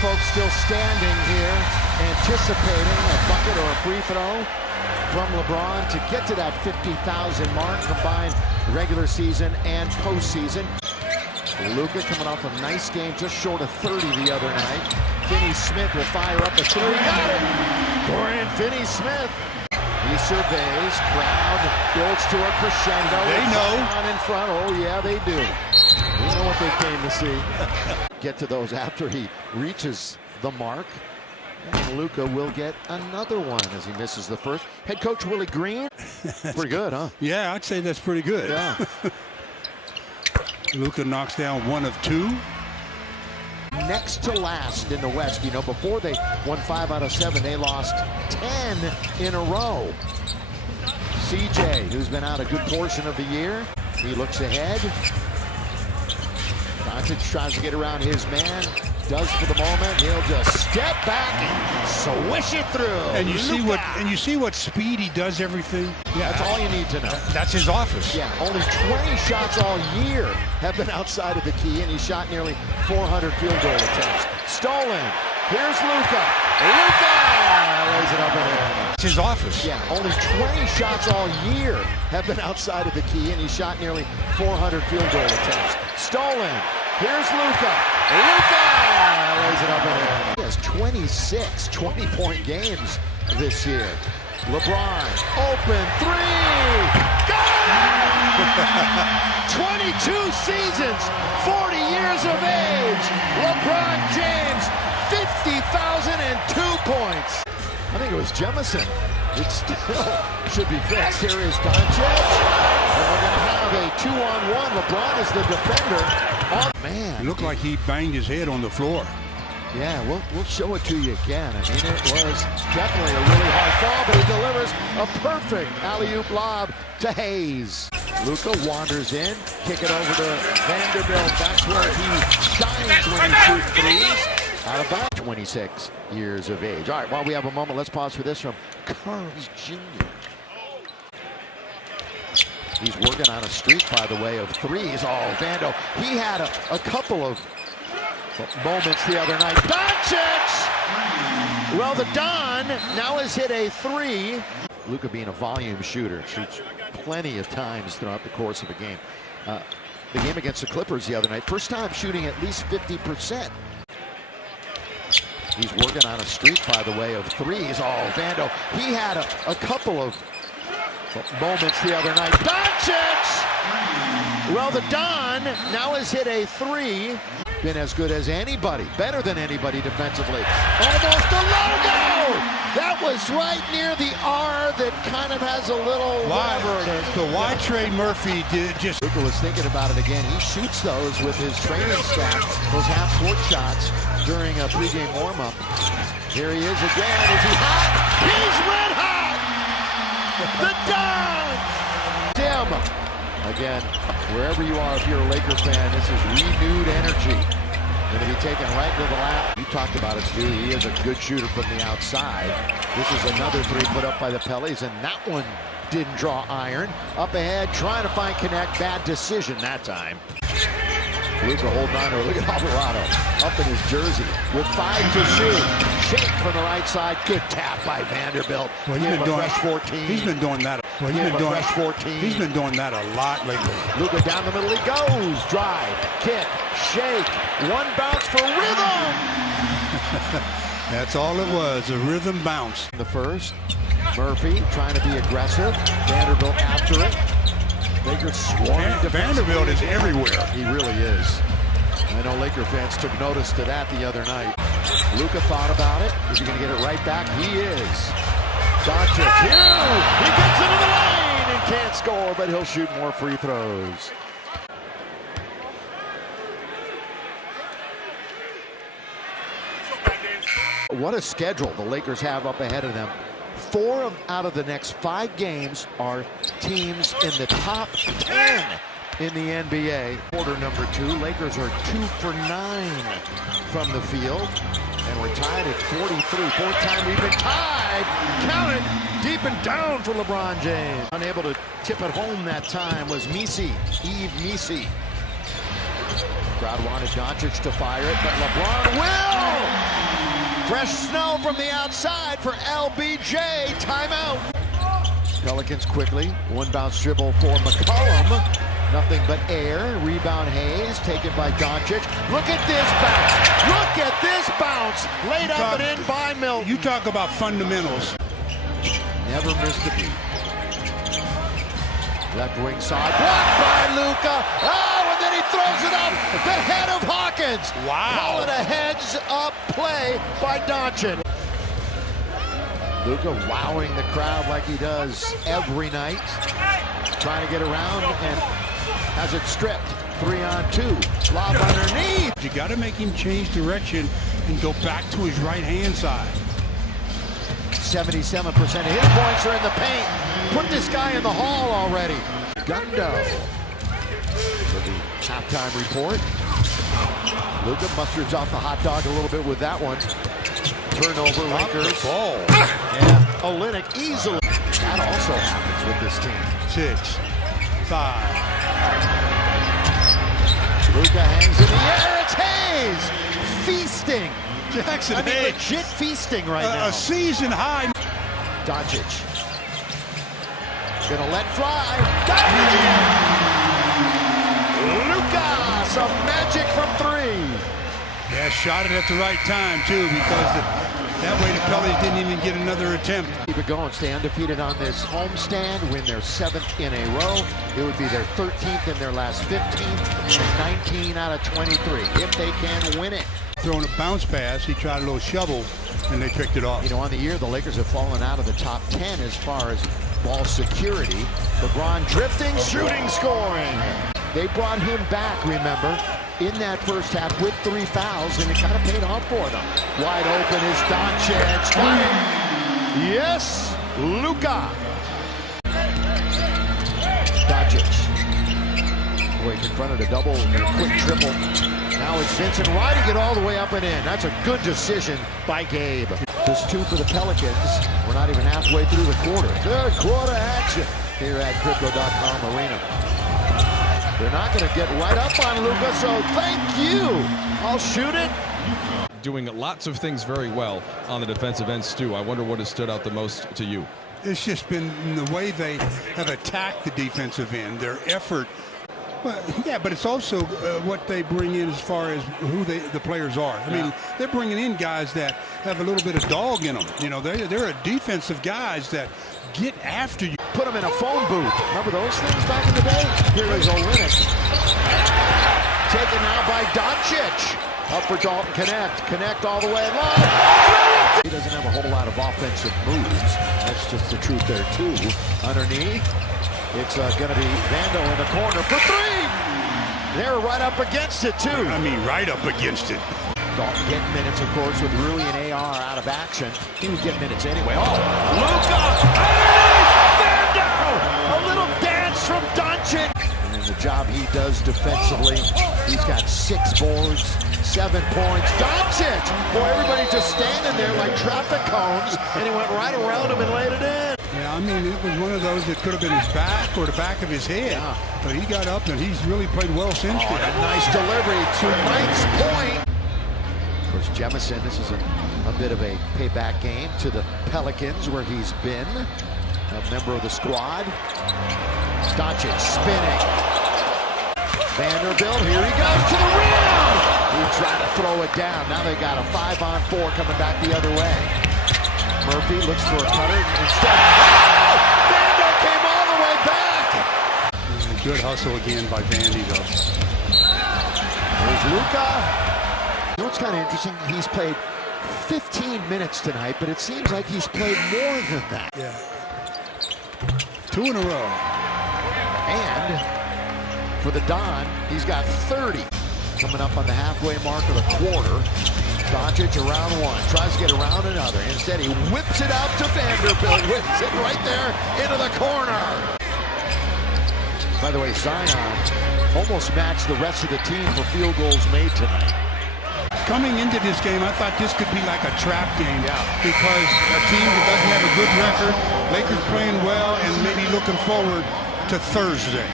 folks still standing here, anticipating a bucket or a free throw from LeBron to get to that 50,000 mark, combined regular season and postseason. Luka coming off a nice game, just short of 30 the other night. Finney-Smith will fire up a three. Got it! Dorian Finney-Smith. He surveys. Crowd builds to a crescendo. They know. On in front. Oh, yeah, they do. You know what they came to see. Get to those after he reaches the mark. And Luka will get another one as he misses the first. Head coach Willie Green. Pretty good, huh? Yeah, I'd say that's pretty good. Yeah. Luka knocks down one of two. Next to last in the West. You know, before they won 5 out of 7, they lost 10 in a row. CJ, who's been out a good portion of the year, he looks ahead. Dončić tries to get around his man. Does for the moment. He'll just step back and swish it through. And you see what speed he does everything. Yeah, that's all you need to know. That's his office. Yeah, only 20 shots all year have been outside of the key, and he shot nearly 400 field goal attempts. Stolen. Here's Luka. Luka lays it up in there. It's his office. Yeah, only 20 shots all year have been outside of the key, and he shot nearly 400 field goal attempts. Stolen. Here's Luka. Luka lays it up in there. He has 26 20-point games this year. LeBron, open three. Got it! 22 seasons, 40 years of age. LeBron James, 50,002 points. I think it was Jemison. It still should be fixed. Here is Dončić. And we're going to have a 2-on-1. LeBron is the defender. Oh, man. It looked like he banged his head on the floor. Yeah, we'll show it to you again. I mean, it was definitely a really hard fall, but he delivers a perfect alley-oop lob to Hayes. Luka wanders in, kick it over to Vanderbilt. That's where he shines when he shoots threes. Out of bounds, 26 years of age. All right, while we have a moment, let's pause for this from Carnes Jr. He's working on a streak, by the way, of threes. Oh, Vando, he had a couple of moments the other night. Dončić! Well, the Don now has hit a three. Luka being a volume shooter, shoots plenty of times throughout the course of a game. The game against the Clippers the other night, first time shooting at least 50%. He's working on a streak, by the way, of threes. Oh, Vando, he had a couple of moments the other night. Dončić! Well, the Don now has hit a three. Been as good as anybody, better than anybody defensively. Almost a logo! That was right near the R that kind of has a little whatever it is. So why trade Murphy did just... Luka was thinking about it again. He shoots those with his training staff, those half-court shots during a pregame warm-up. Here he is again. Is he hot? He's red hot! The Don! Tim! Again, wherever you are, if you're a Laker fan, this is renewed energy. Going to be taken right to the lap. You talked about it, Stu. He is a good shooter from the outside. This is another three put up by the Pelicans, and that one didn't draw iron. Up ahead, trying to find connect. Bad decision that time. Luka holding on to it. Look at Alvarado up in his jersey with 5 to shoot. Shake from the right side. Good tap by Vanderbilt. Well, he's been doing fresh 14. He's been doing that. Well, he's been doing that a lot lately. Luka down the middle. He goes. Drive, kick, shake. One bounce for rhythm. That's all it was, a rhythm bounce. The first, Murphy trying to be aggressive. Vanderbilt after it. Lakers swarming. Vanderbilt is everywhere. He really is. I know Laker fans took notice to that the other night. Luka thought about it. Is he going to get it right back? He is. Dončić, he gets into the lane and can't score, but he'll shoot more free throws. What a schedule the Lakers have up ahead of them. 4 out of the next 5 games are teams in the top 10 in the NBA. Quarter number 2, Lakers are 2 for 9 from the field. And we're tied at 43. Fourth time we've been tied. Count it. Deep and down for LeBron James. Unable to tip it home that time was Yves Missi. Crowd wanted Dončić to fire it, but LeBron will! Fresh snow from the outside for LBJ. Timeout. Pelicans quickly. One bounce dribble for McCollum. Nothing but air. Rebound Hayes. Taken by Dončić. Look at this bounce. Look at this bounce. Laid up and in by Milton. You talk about fundamentals. Never missed a beat. Left wing side. Blocked by Luka. Oh, and then he throws it up the head of Hawkins. Wow. Call it a heads-up play by Dončić. Luka wowing the crowd like he does every night. Trying to get around and has it stripped. 3-on-2. Lob underneath. You got to make him change direction and go back to his right-hand side. 77% of his points are in the paint. Put this guy in the hall already. Gundo. For the halftime report. Luka mustards off the hot dog a little bit with that one. Turnover, Lakers. Ball. Yeah, Olynyk easily. That also happens with this team. 6, 5. Luka hangs in the air. It's Hayes. Feasting. Jackson I mean, Hayes. legit feasting right now. A season high. Dončić. Gonna let fly. Got it! Luka, some magic from 3. Yeah, shot it at the right time, too, because that way the Pelicans didn't even get another attempt. Keep it going, stay undefeated on this homestand, win their 7th in a row. It would be their 13th in their last 15, and 19 out of 23, if they can win it. Throwing a bounce pass, he tried a little shovel, and they picked it off. You know, on the year, the Lakers have fallen out of the top 10 as far as ball security. LeBron drifting, shooting, scoring. They brought him back, remember, in that first half with 3 fouls, and it kind of paid off for them. Wide open is Dončić. Got it. Yes, Luka. Dončić. Boy, confronted a double and a quick triple. Now it's Vincent riding it all the way up and in. That's a good decision by Gabe. Just 2 for the Pelicans. We're not even halfway through the quarter. Third quarter action here at Crypto.com Arena. They're not going to get right up on Luka, so thank you. I'll shoot it. Doing lots of things very well on the defensive end, Stu. I wonder what has stood out the most to you. It's just been the way they have attacked the defensive end, their effort. Well, yeah, but it's also what they bring in as far as who the players are. I mean, they're bringing in guys that have a little bit of dog in them. You know, they're a defensive guys that get after you. Put them in a phone booth. Remember those things back in the day? Here is Olynyk. Taken now by Dončić. Up for Dalton. Connect all the way long. He doesn't have a whole lot of offensive moves. That's just the truth there, too. Underneath. It's going to be Vando in the corner for 3. They're right up against it, too. I mean, right up against it. Dalton getting minutes, of course, with Rui and AR out of action. He would get minutes anyway. Oh, Luka! Vando! A little dance from Dončić. And then the job he does defensively. He's got 6 boards, 7 points. Dončić! Boy, everybody just standing there like traffic cones, and he went right around him and laid it in. Yeah, I mean, it was one of those that could have been his back or the back of his head. Yeah. But he got up, and he's really played well since then. A nice delivery to Mike's point. Of course, Jemison, this is a bit of a payback game to the Pelicans, where he's been a member of the squad. Dončić spinning. Vanderbilt, here he goes to the rim. He tried to throw it down. Now they got a 5-on-4 coming back the other way. Murphy looks for a cutter instead. Oh! Vando came all the way back. Good hustle again by Vandy, though. There's Luka. You know what's kind of interesting? He's played 15 minutes tonight, but it seems like he's played more than that. Yeah. 2 in a row. And for the Don, he's got 30. Coming up on the halfway mark of the quarter. Dončić around 1, tries to get around another. Instead, he whips it out to Vanderbilt, whips it right there into the corner. By the way, Zion almost matched the rest of the team for field goals made tonight. Coming into this game, I thought this could be like a trap game. Yeah. Because a team that doesn't have a good record, Lakers playing well, and maybe looking forward to Thursday.